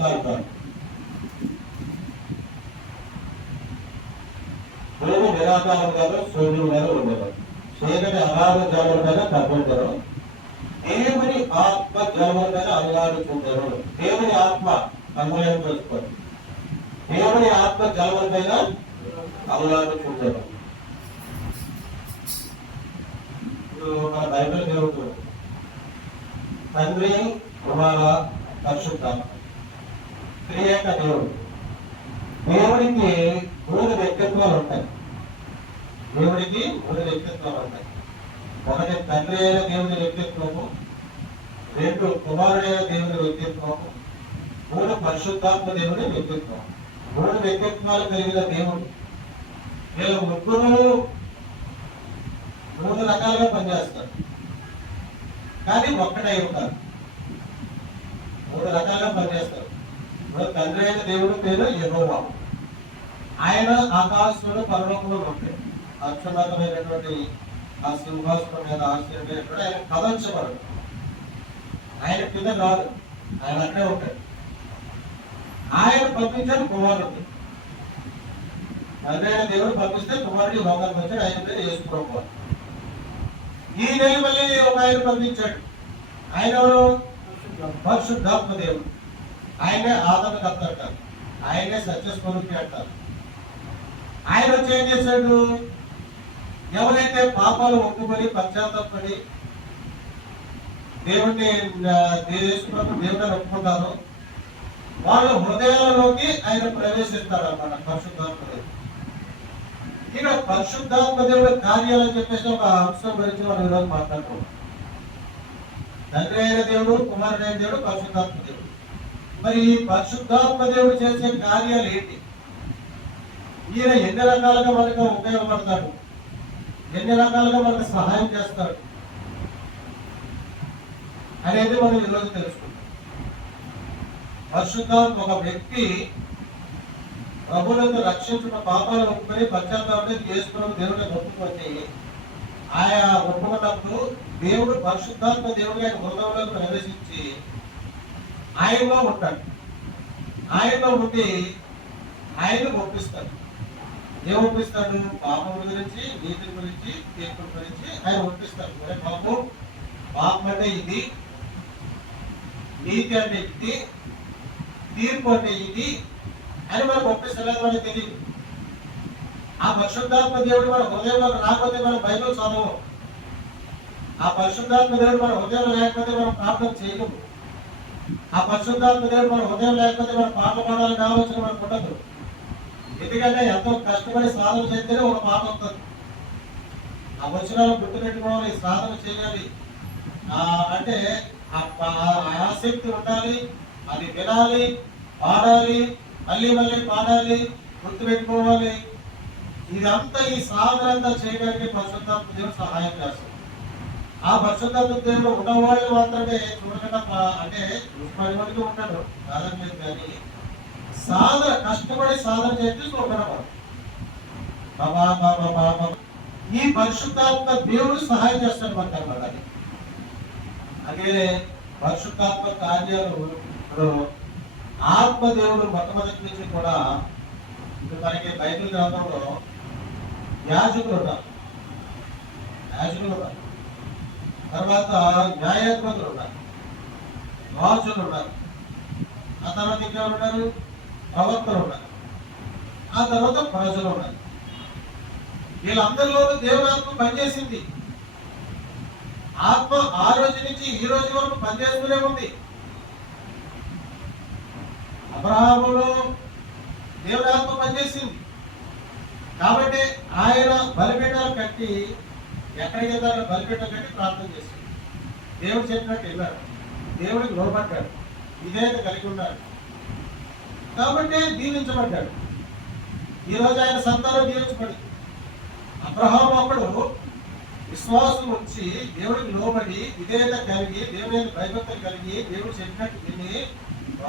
చాలు భూమి నిరాకారం కదా సూర్యుడు మీద ఉండేవారు. చీకటి అగాధ జలముల మీద కనబడ్డారు. దేవుని ఆత్మ జలముల మీద అల్లాడుచుంటారు. దేవుని ఆత్మ కనుమలేని తెలుసుకోండి. దేవుని ఆత్మ జలముల మీద అల్లాడుచుంటారు. ఇప్పుడు మన బైబిల్ దేవుడు తండ్రి కుమార పరిశుద్ధాత్మ త్రియేక దేవుడు. దేవుడికి 3 వ్యక్తిత్వాలు ఉంటాయి. దేవుడికి 3 వ్యక్తిత్వాలు ఉంటాయి. ఒకటి తండ్రి అయిన దేవుని వ్యక్తిత్వము, 2 కుమారుడైన దేవుని వ్యక్తిత్వము, 3 పరిశుద్ధాత్మ దేవుని వ్యక్తిత్వం. 3 వ్యక్తిత్వాలు కలిగిన దేవుడు. వీళ్ళు ముగ్గురు 3 రకాలుగా పనిచేస్తారు, కానీ ఒక్కటై ఉంటారు. 3 రకాలుగా పనిచేస్తారు. ఇప్పుడు తండ్రి అయిన దేవుడి పేరు యెహోవా. ఆయన ఆకాశంలో పరలోకంలో ఉంటాయి. అత్యున్నతమైనటువంటి ఆ సింహాసనం మీద ఆశ్చర్యమైనటువంటి ఆయన కదల్చబడు. ఆయన కింద కాదు, ఆయన అక్కడే ఉంటాడు. ఆయన పంపించాడు కుమారుడు. తండ్రి అయిన దేవుడు పంపిస్తే కుమారుడు లోకానికి వచ్చాడు. ఆయన పేరు యేసుప్రభువు. ఈ నెల మళ్ళీ ఒక ఆయన పంపించాడు. ఆయన ఎవరు? పరిశుద్ధాత్మ దేవుడు. ఆయనే ఆదరణకర్త అంటారు, ఆయనే సత్యస్వరూపి అంటారు. ఆయన వచ్చి ఏం చేశాడు? ఎవరైతే పాపాలు ఒప్పుకొని పశ్చాత్తాపడి దేవుడిని దేవుడిని ఒప్పుకుంటారో వాళ్ళ హృదయాలలోకి ఆయన ప్రవేశిస్తాడు అన్నమాట పరిశుద్ధాత్మ దేవుడు. ఇక పరిశుద్ధాత్మ దేవుడి కార్యాలని చెప్పేసి ఒక అంశం గురించి మనం ఈరోజు మాట్లాడుతున్నాం. తండ్రి అయిన దేవుడు, కుమారుడైన దేవుడు, పరిశుద్ధాత్మ దేవుడు. మరి ఈ పరిశుద్ధాత్మ దేవుడు చేసే కార్యాలు ఏంటి? ఈయన ఎన్ని రకాలుగా మనకు ఉపయోగపడతాడు, ఎన్ని రకాలుగా మనకు సహాయం చేస్తాడు అనేది మనం ఈరోజు తెలుసుకుంటాం. పరిశుద్ధాత్మ ఒక వ్యక్తి ప్రభువులను రక్షించిన పాపాలు ఒప్పుకొని పశ్చాత్తాపం చేసుకున్న దేవుడిని ఒప్పుకొని ఆయా ఒప్పుకున్నప్పుడు దేవుడు పరిశుద్ధాత్మ దేవుడి ఆయన హృదయంలోకి ప్రవేశించి ఆయనలో ఉంటాడు. ఆయనలో ఉండి ఆయన ఒప్పిస్తాడు. ఏం ఒప్పిస్తాడు? పాపం గురించి, నీతి గురించి, తీర్పు గురించి ఆయన ఒప్పిస్తాడు. బాబు, పాపం అంటే ఇది, నీతి అంటే ఇది, తీర్పు అంటే ఇది అని మనకు ఒప్పిస్తాడు. మనకు తెలియదు. ఆ పరిశుద్ధాత్మ దేవుడు మన హృదయంలోకి రాకపోతే మనం బైబిల్ చదవము. ఆ పరిశుద్ధాత్మ దేవుడు మన హృదయంలో లేకపోతే మనం ప్రార్థన చేయలేము. ఆ పరిశుద్ధాత్మ దేవుడు మన హృదయం లేకపోతే మనం పాట పాడాలని ఆలోచన మనకు ఉండదు. ఎందుకంటే ఎంతో కష్టపడి సాధన చేస్తేనే ఒక పాట వస్తుంది. ఆ వచనాలు గుర్తుపెట్టుకోవాలి, సాధన చేయాలి. అంటే ఆసక్తి ఉండాలి, అది వినాలి, పాడాలి, మళ్ళీ మళ్ళీ పాడాలి, గుర్తుపెట్టుకోవాలి. ఇదంతా ఈ సాధన అంతా చేయడానికి పరిశుద్ధాత్మ దేవుడు సహాయం చేస్తాడు. ఆ పరిశుద్ధాత్మ దేవుడు ఉన్నవాళ్ళు మాత్రమే చూడకుండా, అంటే 10 మందికి ఉంటాడు కాదని లేదు, కానీ సాధన కష్టపడి సాధన చేస్తే చూడగలవాడు. ఈ పరిశుద్ధాత్మ దేవుడు సహాయం చేస్తాడు మనకు అన్నమాట. అదే పరిశుద్ధాత్మ కార్యాలు ఇప్పుడు ఆత్మదేవుడు మొట్టమొదటి నుంచి కూడా ఇప్పుడు మనకి బైబిల్ గ్రంథంలో యాజకులు ఉన్నారు, తర్వాత న్యాయాధిపతులు ఉన్నారు, రాజులు ఉన్నారు, ఆ తర్వాత ఇంకెవరు ఉన్నారు? ప్రవక్తలు ఉన్నారు, ఆ తర్వాత ప్రజలు ఉన్నారు. వీళ్ళందరిలోనూ దేవుని ఆత్మ పనిచేసింది. ఆత్మ ఆ రోజు నుంచి ఈ రోజు వరకు పనిచేస్తూనే ఉంది. అబ్రహాములో దేవుని ఆత్మ పనిచేసింది కాబట్టి ఆయన బలిపీఠాలు కట్టి, ఎక్కడికి వెళ్తారో బలిపీఠం కట్టి ప్రార్థన చేశాడు. దేవుడు చెప్పినట్టు వెళ్ళాడు, దేవుడికి లోబడ్డాడు, విధేయత కలిగి ఉన్నాడు కాబట్టి దీవించబడ్డాడు. ఈరోజు ఆయన సంతానం దీవించబడి, అబ్రహాము అప్పుడు విశ్వాసం వచ్చి దేవుడికి లోబడి విధేయత కలిగి దేవుని భయభక్తులు కలిగి దేవుడు చెప్పినట్టు విని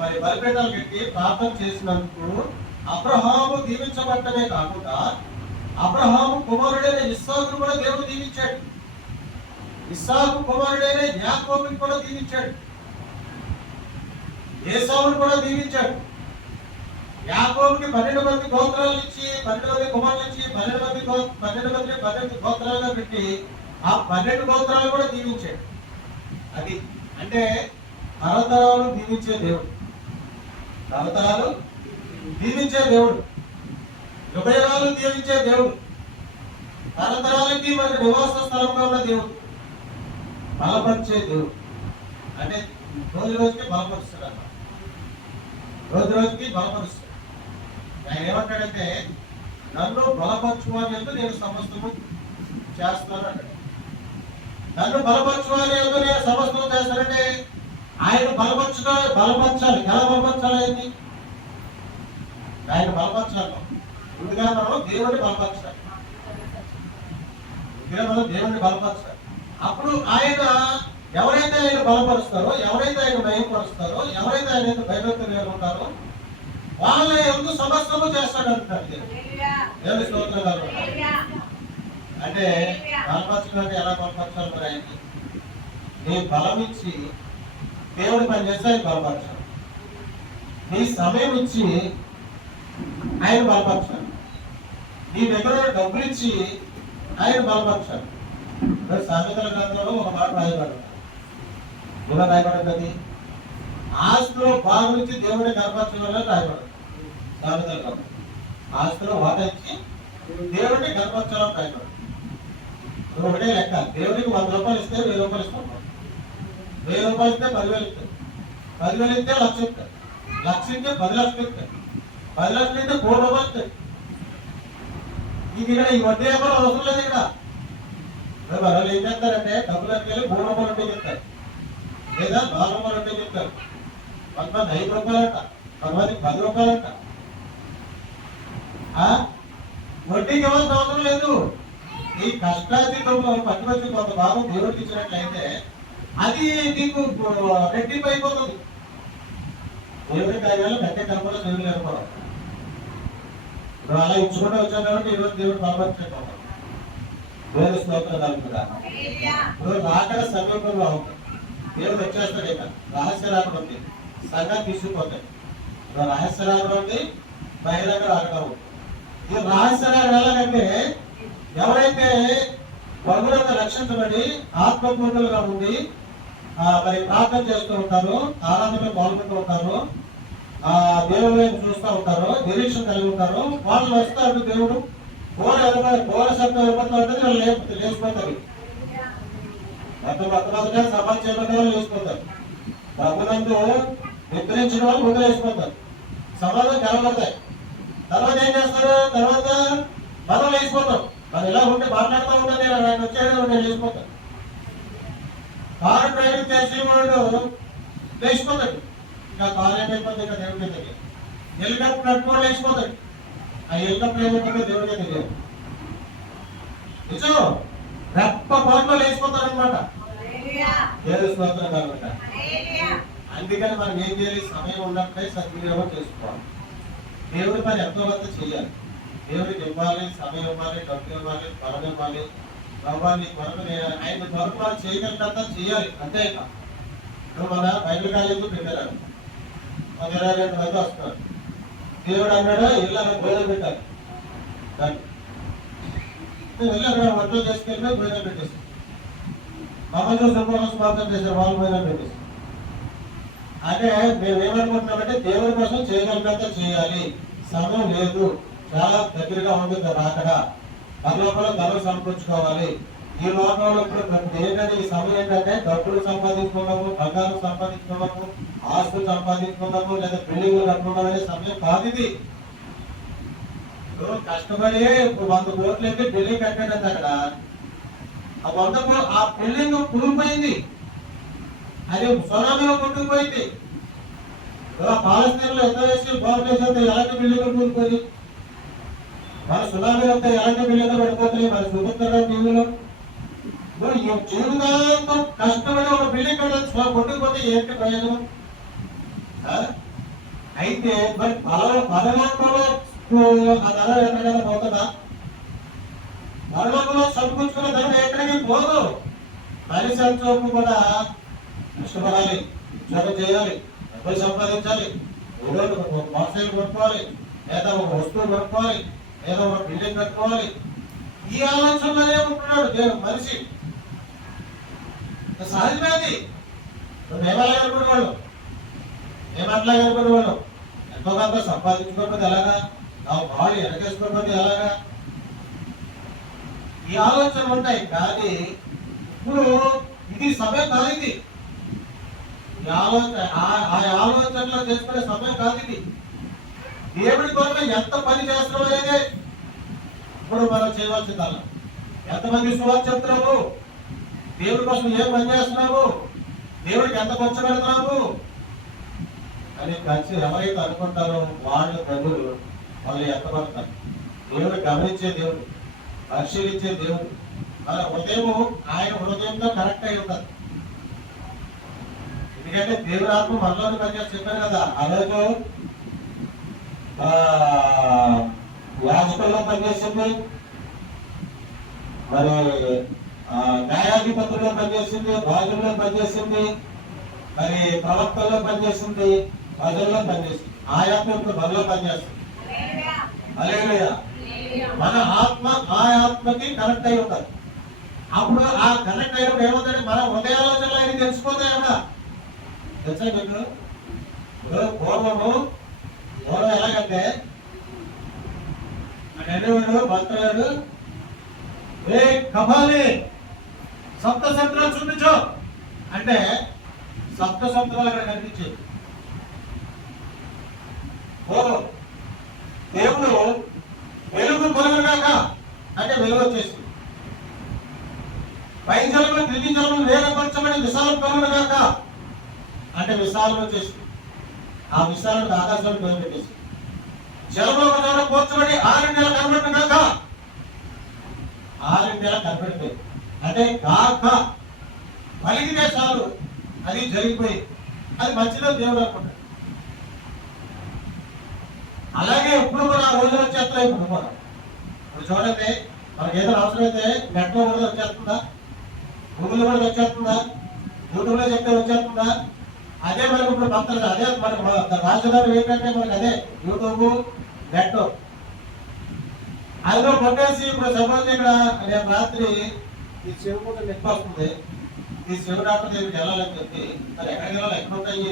మరి బలిపీఠాలు కట్టి ప్రార్థన చేసినందుకు అబ్రహాము దీవించబడ్డమే కాకుండా అబ్రహాము కుమారుడైన ఇస్సాకును కూడా దేవుడు దీవించాడు. ఇస్సాకు కుమారుడైన యాకోబుని కూడా దీవించాడు. ఏసావును కూడా దీవించాడు. యాకోబుకి 12 మంది గోత్రాలు ఇచ్చి 12 మంది కుమారులు ఇచ్చి 12 గోత్రాలుగా పెట్టి ఆ 12 గోత్రాలు కూడా దీవించాడు. అది అంటే తరతరాలు దీవించే దేవుడు, తరతరాలు దీవించే దేవుడు, యుగయుగాలు దీవించే దేవుడు, తరతరాలకి మన నివాస స్థలంగా ఉన్న దేవుడు, బలపరిచే దేవుడు. అంటే రోజు రోజుకి బలపరుస్తాడు అన్నమాట, రోజు రోజుకి బలపరుస్తాడు. ఆయన ఏమంటాడంటే నన్ను బలపరచుకోవాలి ఎందు నేను సమస్తము చేస్తాను అంటాడు. నన్ను బలపరచుకోవాలి ఎందు నేను సమస్తము చేస్తానంటే ఆయన బలపరచాలి. ఎలా బలపరచాలి ఆయన్ని? ఆయన బలపరచాలి. ముందుగా మనం దేవుడిని బలపరచాలి. దేవుడిని బలపరచాలి. అప్పుడు ఆయన ఎవరైతే ఆయన బలపరుస్తారో, ఎవరైతే ఆయన భయపరుస్తారో, ఎవరైతే ఆయన భయభక్తులు ఉంటారో వాళ్ళ ఎందుకు సమస్తము చేస్తాడు అంటాడు దేవుని స్తోత్రాలు. అంటే బలపరచాలంటే ఎలా బలపరచాలి? మరి ఆయన్ని నీ బలం ఇచ్చి దేవుడి పని చేస్తే ఆయన బలపరచాలి. నీ సమయం ఇచ్చి ఆయన బలపరచాలి. నీ దగ్గర డబ్బులు ఇచ్చి ఆయన బలపరచాలి. సామెతల గ్రంథంలో ఒక మాట రాయబడింది. ఇలా రాయబడింది, ఆస్తిలో భాగం ఇచ్చి దేవుడిని గర్భపరచాలని రాయబడింది. సామెతల గ్రంథం ఆస్తిలో వాటా ఇచ్చి దేవుడిని గర్భపరచాలని రాయబడింది. ఒకటే లెక్క, దేవుడికి 100 రూపాయలు ఇస్తే 1000 రూపాయలు ఇస్తాం. 1000 రూపాయలు ఇస్తే 10,000 ఇస్తాం. 10,000 ఇస్తే 1,00,000 ఇస్తాం. 1,00,000 ఇస్తే 10 లక్షలు ఇస్తాం. 10 లక్షలు ఇస్తే 1,00,000 రూపాయలు ఇస్తాం. ఇక్కడ ఈ వడ్డీ ఎవరు అవసరం లేదు. ఇక్కడ వాళ్ళు ఏం చేస్తారంటే డబ్బులు అడిగి 3 రూపాయలు ఉంటే చెప్తారు, లేదా 4 రూపాయలు ఉంటే చెప్తారు. కొంతమంది 5 రూపాయలంట, కొంతమంది 10 రూపాయలంట. వడ్డీకి ఇవ్వాల్సిన అవసరం లేదు. ఈ కష్టాతీతంలో పట్టుకొచ్చి కొంత భాగం దేవుడికి ఇచ్చినట్లయితే అది నీకు రెట్టింపు అయిపోతుంది. దేవుడి కార్యాలు గట్టే కలపడం దేవుడు లేకపోవడం. ఇప్పుడు అలా ఇచ్చుకుంటూ వచ్చాం కాబట్టి ఈరోజు దేవుడు బలపరిచేటం దేవుడి స్తోత్రాలు కూడా. ఇప్పుడు రాకడ సమీపంలో ఉంటుంది. దేవుడు వచ్చేస్తాడు. ఇక రహస్య రాకడ ఉంది, సంఘం తీసుకుపోతాడు. ఇప్పుడు రహస్య రాకడ ఉంది, బహిరంగ రాకడ ఉంది. ఈ రహస్య రాకడ ఎలాగంటే ఎవరైతే ప్రభువుతో రక్షించబడి ఆత్మపూర్ణులుగా ఉండి మరి ప్రార్థన చేస్తూ ఉంటారు, ఆరాధనలో పాల్గొంటూ ఉంటారు, దేవుని వైపు చూస్తూ ఉంటారు, నిరీక్షణ కలిగి ఉంటారు, వాళ్ళు వస్తారు. దేవుడు కోర శబ్దం విపత్తు ఉంటుంది, వాళ్ళు లేచిపోతారు. మొట్టమొదటిగా సమాజ చేయడం వాళ్ళు లేచిపోతారు. ప్రభునందు నిద్రించిన వాళ్ళు వదిలేసిపోతారు. సమాజం కలబడతాయి. తర్వాత ఏం చేస్తారు? తర్వాత మనం లేచిపోతాం. మనం ఇలా ఉంటే మాట్లాడుతూ ఉంటే నేను వచ్చేది నేను లేచిపోతాను. కారు డ్రైవింగ్ చేసి వాడు లేచిపోతాడు. ఇంకా కారు ఏమైపోతుంది, ఇంకా దేవుడికి తెలియదు. హెలికాప్టర్ నడుపుకోవడం లేచిపోతాడు. ఆ హెలికాప్టర్ ఏమైపోతుందో దేవుడికే తెలియదు. నిజం రెప్ప పాటలో లేచిపోతాడు అనమాట. దేవుడి స్తోత్రం కాబట్టి అందుకని మనం ఏం చేయాలి? సమయం ఉన్నప్పుడే సద్వినియోగం చేసుకోవాలి. దేవుడి పని ఎంతో కొంత చేయాలి. దేవుడికి ఇవ్వాలి, సమయం ఇవ్వాలి, డబ్బు ఇవ్వాలి, బలం ఇవ్వాలి. ప్రభావాన్ని కొరకు ఆయన కొరకు వాళ్ళు చేయగలిగినంత చేయాలి. అంతే. ఇప్పుడు మన బైబిల్ కాలేజీ పెట్టారు, 22 మంది వస్తున్నారు. దేవుడు అన్నాడు ఇల్లు అక్కడ భోజనం పెట్టాలి. వెళ్ళి అక్కడ వంటలు చేసుకెళ్ళి భోజనం పెట్టేసి మమ్మల్ని సంపూర్ణ స్వాగతం చేశారు. వాళ్ళు భోజనం పెట్టేసి అంటే మేము ఏమనుకుంటున్నామంటే దేవుడి కోసం చేయగలిగినంత చేయాలి. సమయం లేదు, చాలా దగ్గరగా ఉంది రాకడ. పరలోకంలో ధనం సమకూర్చుకోవాలి. ఈ లోకంలో ఇప్పుడు ఏంటంటే ఈ సమయం ఏంటంటే డబ్బులు సంపాదించుకున్నాము, బంగారం సంపాదించుకున్నాము, ఆస్తులు సంపాదించుకున్నాము, లేదా బిల్డింగ్లు కట్టుకున్నాము అనే సమయం కాదు ఇది. కష్టపడి 100 కోట్లు అయితే బిల్డింగ్ కట్టాడంటే అక్కడ ఆ బిల్డింగ్ కూలిపోయింది. అది సునామీలో కొట్టుకుపోయింది. పాలస్తీన్లో ఎంత వేసి భారతదేశంతో ఎలాంటి బిల్డింగ్లు కూలిపోయి మన సునామీ అంతా ఎలాంటి బిల్డింగ్లు పడిపోతున్నాయి. మన చూపుతారా టీవీలో. జీవితాంతం కష్టపడి ఒక బిల్డింగ్ కట్టాలి, కొట్టుకుపోతే ఏంటి ప్రయోజనం? అయితే మరి పరలోకంలో ఆ ధనం ఎక్కడికైనా పోతుందా? పరలోకంలో సమకూర్చుకున్న ధనం ఎక్కడికి పోదు. మనిషి అంచోపు కూడా కష్టపడాలి, ఉద్యోగం చేయాలి, డబ్బులు సంపాదించాలి, ఏదో ఒక మోటార్ సైకిల్ కొనుక్కోవాలి, లేదా ఒక వస్తువు కొనుక్కోవాలి, లేదా ఒక బిల్డింగ్ కట్టుకోవాలి. ఈ ఆలోచనలోనే ఉంటున్నాడు దేవుడు మనిషి. సహజమేది. మేమలాగే అనుకునేవాళ్ళు, మేమట్లాగే అనుకునేవాళ్ళు. ఎంతో కొంత సంపాదించుకోకపోతే ఎలాగా, నా బాడీ వెనకేసుకోకపోతే ఎలాగా, ఈ ఆలోచనలు ఉంటాయి. కానీ ఇప్పుడు ఇది సమయం కాదు, ఇది ఆలోచనలో చేసుకునే సమయం కాదు ఇది. దేవుడి కొరకు ఎంత పని చేస్తున్నావు అనేది ఇప్పుడు మనం చేయవలసిందల్లా. ఎంతమంది సువార్త చెప్తున్నావు, దేవుడి కోసం ఏం పని చేస్తున్నావు, దేవుడికి ఎంత ఖర్చు పెడుతున్నావు అని ఖర్చు ఎవరైతే అనుకుంటారో వాళ్ళ బదులు వాళ్ళు ఎంత పడతారు. దేవుడు గమనించే దేవుడు, పరిశీలించే దేవుడు. మన హృదయం ఆయన హృదయంతో కరెక్ట్ అయి ఉంటుంది. ఎందుకంటే దేవుడు ఆత్మ మనలోని పనిచేసి చెప్పారు కదా, ఆ రోజు యాజకుల్లో పనిచేసింది, మరి న్యాయాధిపతుల్లో పనిచేసింది, రాజుల్లో పనిచేసింది, మరి ప్రవక్తల్లో పనిచేసింది, ప్రజల్లో పనిచేసింది. ఆ ఆత్మ ఇప్పుడు మనలో పనిచేస్తుంది. హల్లెలూయా. మన ఆత్మ ఆ ఆత్మకి కనెక్ట్ అయి ఉంటుంది. అప్పుడు ఆ కనెక్ట్ అయినప్పుడు ఏమవుతుంది, మన హృదయాలోచనలు ఆయన తెలిసిపోతాయి కదా. తెలుసా మీకు? పూర్వం ఎలాగంటే అనేవాడు భక్తుడు, ఏ కపాలి సప్త సముద్రాలు చూపించు అంటే సప్త సముద్రాలు అక్కడ కనిపించేది. దేవుడు వెలుగు కలుగుగాక అంటే వెలుగు వచ్చేసి, పై జలము క్రింది జలము వేగపరచబడి విశాలం కలుగుగాక అంటే విశాలం వచ్చేసి, ఆ విశాలను ఆకాశంలో పేరు పెట్టేసి, జలంలో ఒక చోట కూర్చబడి 6 నెలలు కనబడుగాక 6 నెలలు కనబడిపోయి అంటే కాక పలికితే చాలు అది జరిగిపోయి, అది మంచిదో దేవుడు అనుకుంటాడు. అలాగే ఇప్పుడు కూడా ఆ రోజులు వచ్చేస్తున్నాయి. ఇప్పుడు చూడండి, మనకి ఏదైనా అవసరం అయితే నెట్లో కూడా వచ్చేస్తుందా, గూగుల్ కూడా వచ్చేస్తుందా, యూట్యూబ్ లో చెప్తే వచ్చేస్తుందా. అదే మనకు ఇప్పుడు భక్తులు, అదే మనకు రాజధాని ఏంటంటే మనకి అదే యూట్యూబ్ నెట్. అందులో కొట్టేసి ఇప్పుడు సపోజ్ ఇక్కడ రేపు రాత్రి ఈ శివుడు నెట్ వస్తుంది, ఈ శివుడు డాక్టర్ దగ్గరికి వెళ్ళాలని చెప్పి మరి ఎక్కడికి వెళ్ళాలి, ఎక్కడ ఉంటాయి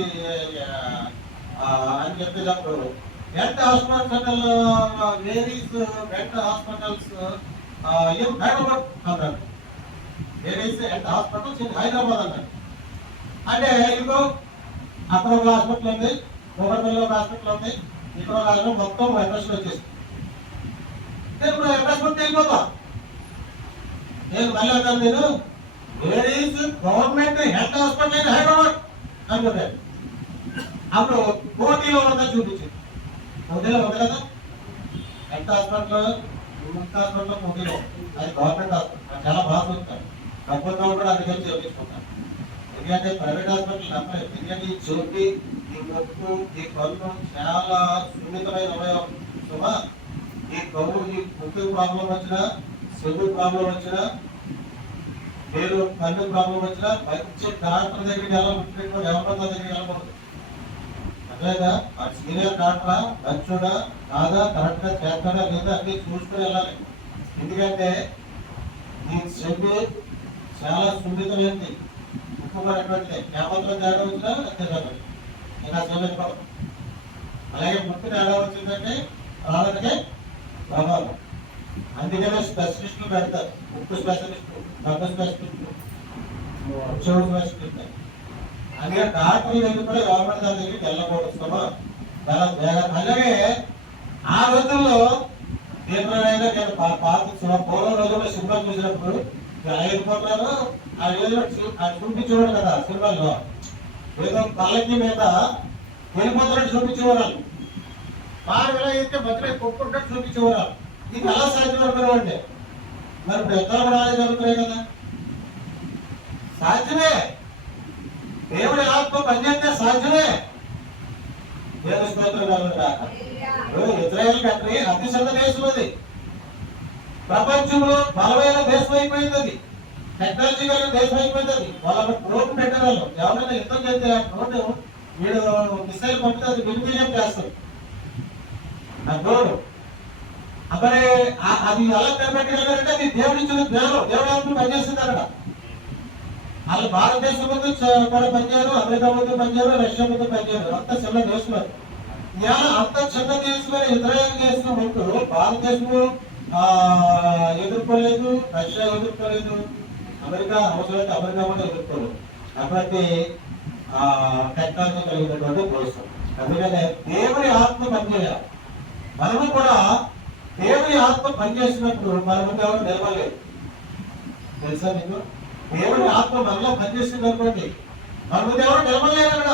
అని చెప్పేటప్పుడు వెంట హాస్పిటల్ వేరీస్ వెంట హాస్పిటల్స్ హైదరాబాద్ అన్నాడు. వేరీస్ వెంట హాస్పిటల్స్ హైదరాబాద్ అన్నాడు. అంటే ఇదిగో అక్కడ ఒక హాస్పిటల్ ఉంది, ఒకరిలో ఒక హాస్పిటల్ ఉంది, ఇక్కడ ఒక హాస్పిటల్, మొత్తం అడ్రస్ వచ్చేసి ఇప్పుడు అడ్రస్ కొట్టి వెళ్ళిపోతా. నేను మళ్ళీ అంటాను, నేను వేరీస్ గవర్నమెంట్ హెల్త్ హాస్పిటల్ అయితే హైదరాబాద్ అనుకుంటాను. అప్పుడు పోటీలో ఉందా చూపించింది, పోటీలో ఉంది కదా హెల్త్ హాస్పిటల్, పోటీలో అది గవర్నమెంట్ హాస్పిటల్, చాలా బాగా చూస్తాను. డబ్బుతో కూడా అందుకని చేయించుకుంటాను. ఎందుకంటే ప్రైవేట్ హాస్పిటల్ నమ్మలేదు. ఎందుకంటే ఈ చెవి, ఈ ముక్కు, ఈ కన్ను చాలా సున్నితమైన అవయవం. సుమా ఈ కన్ను, ఈ ముక్కు ప్రాబ్లం వచ్చినా, చెవి ప్రాబ్లం వచ్చినా, మీరు కన్ను ప్రాబ్లం వచ్చినా మంచి డాక్టర్ దగ్గరికి వెళ్ళాలి, ఎవరి దగ్గరికి వెళ్ళకూడదు. అదేగా ఆ సీనియర్ డాక్టర్ మంచోడా కాదా, కరెక్ట్ గా చేస్తాడా లేదా అన్ని చూసుకుని వెళ్ళాలి. ఎందుకంటే ఈ చెవి చాలా సున్నితమైంది, ముక్కున్నటువంటిది. కేవలం తేడా వచ్చినా అంతే, ఇంకా చేయలేకపోవడం. అలాగే ముక్కు తేడా వచ్చిందంటే ప్రాణానికే ప్రమాదం. అందుకనే స్పెషలిస్టులు పెడతారు, ముక్కు స్పెషలిస్టు, దగ్గు స్పెషలిస్టు, చెవు స్పెషలిస్ట్. అందుకే డాక్టర్ల దగ్గర కూడా గవర్నమెంట్ దాని దగ్గరికి వెళ్ళకూడదు. అలాగే ఆ రోజుల్లో తీవ్రమైన నేను పూర్వం రోజుల్లో సినిమా చూసినప్పుడు అయిపోతున్నాను, ఆ చూపించేవాడు కదా సినిమాల్లో, ఏదో పల్లకి మీద వెళ్ళిపోతున్నట్టు చూపించేవారు. వారు ఎలా అయితే మధ్యలో కొట్టుకుంటాడు చూపించేవారు. ఇది ఎలా సాధ్యపడతారు అంటే మరి ఇప్పుడు యుద్ధాలు కూడా అలాగే జరుగుతున్నాయి కదా. సాధ్యమే, దేవుడి ఆత్మ పనిచేస్తే సాధ్యమే. దేవుని స్తోత్రం. ఇజ్రాయెల్ కంట్రీ అతి చిన్న దేశం, అది ప్రపంచంలో బలమైన దేశం అయిపోయింది, అది టెక్నాలజీ కలిగిన దేశం అయిపోయింది. అది వాళ్ళ రోడ్డు పెట్టారు. ఎవరైనా యుద్ధం చేస్తే రోడ్డు వీడు మిసైల్ పంపితే అది నిర్వీర్యం చేస్తారు ఆ డ్రోన్. మరి అది ఎలా కనిపెట్టగలిగారంటే అది దేవుడి ఇచ్చిన జ్ఞానం, దేవుడు పనిచేస్తుంది అక్కడ. వాళ్ళు భారతదేశం ముందు కూడా పనిచేయరు, అమెరికా ముందు పనిచేయరు, రష్యా ముందు పనిచేయరు, అంత చిన్న దేశం. అంత చిన్న దేశమైన ఇజ్రాయెల్ దేశం ఉంటూ భారతదేశము ఎదుర్కోలేదు, రష్యా ఎదుర్కోలేదు, అమెరికా అవసరమైతే అమెరికా కూడా ఎదుర్కోలేదు. కాబట్టి టెక్నాలజీ కలిగినటువంటి దేశం. అందుకనే దేవుని ఆత్మ పనిచేయాలి. మనము కూడా దేవుని ఆత్మ పనిచేసినప్పుడు మనము ఎవరు నిలవలేదు. తెలుసా నీకు? దేవుని ఆత్మ మనలో పనిచేస్తుంది అనుకోండి, మనము ఎవరు నిలవలేదు అక్కడ.